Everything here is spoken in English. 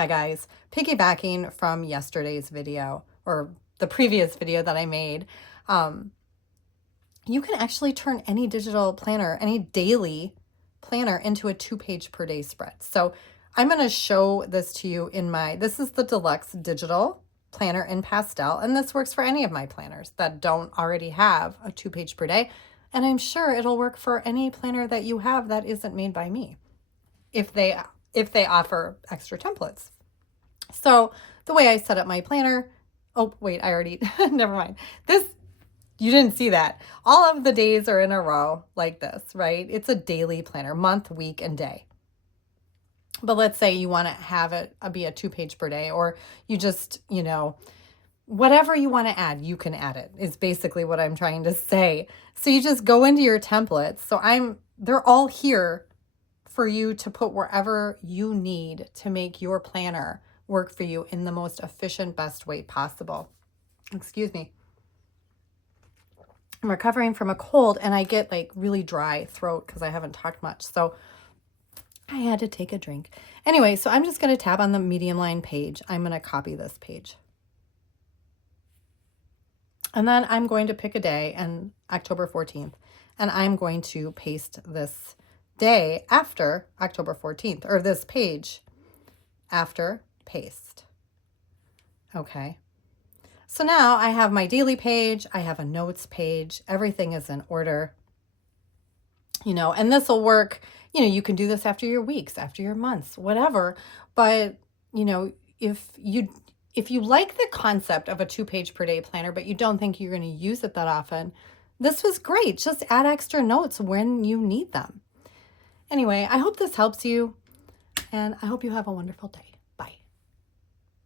Hi guys, piggybacking from yesterday's video or the previous video that I made, you can actually turn any digital planner, any daily planner into a 2-page per day spread. So I'm going to show this to you this is the deluxe digital planner in pastel, and this works for any of my planners that don't already have a 2-page per day. And I'm sure it'll work for any planner that you have that isn't made by me, if they offer extra templates. So the way I set up my planner, oh wait, I already, never mind. You didn't see that. All of the days are in a row like this, right? It's a daily planner, month, week, and day. But let's say you want to have it be a 2-page per day, or you just, whatever you want to add, you can add it, is basically what I'm trying to say. So you just go into your templates. So they're all here for you to put wherever you need to make your planner work for you in the most efficient, best way possible. Excuse me. I'm recovering from a cold and I get like really dry throat because I haven't talked much. So I had to take a drink. Anyway, so I'm just going to tab on the medium line page. I'm going to copy this page. And then I'm going to pick a day, and October 14th, and I'm going to paste this day after October 14th, or this page after paste. Okay. So now I have my daily page, I have a notes page, everything is in order, and this will work. You can do this after your weeks, after your months, whatever. But, if you like the concept of a 2-page per day planner, but you don't think you're going to use it that often, this was great. Just add extra notes when you need them. Anyway, I hope this helps you, and I hope you have a wonderful day.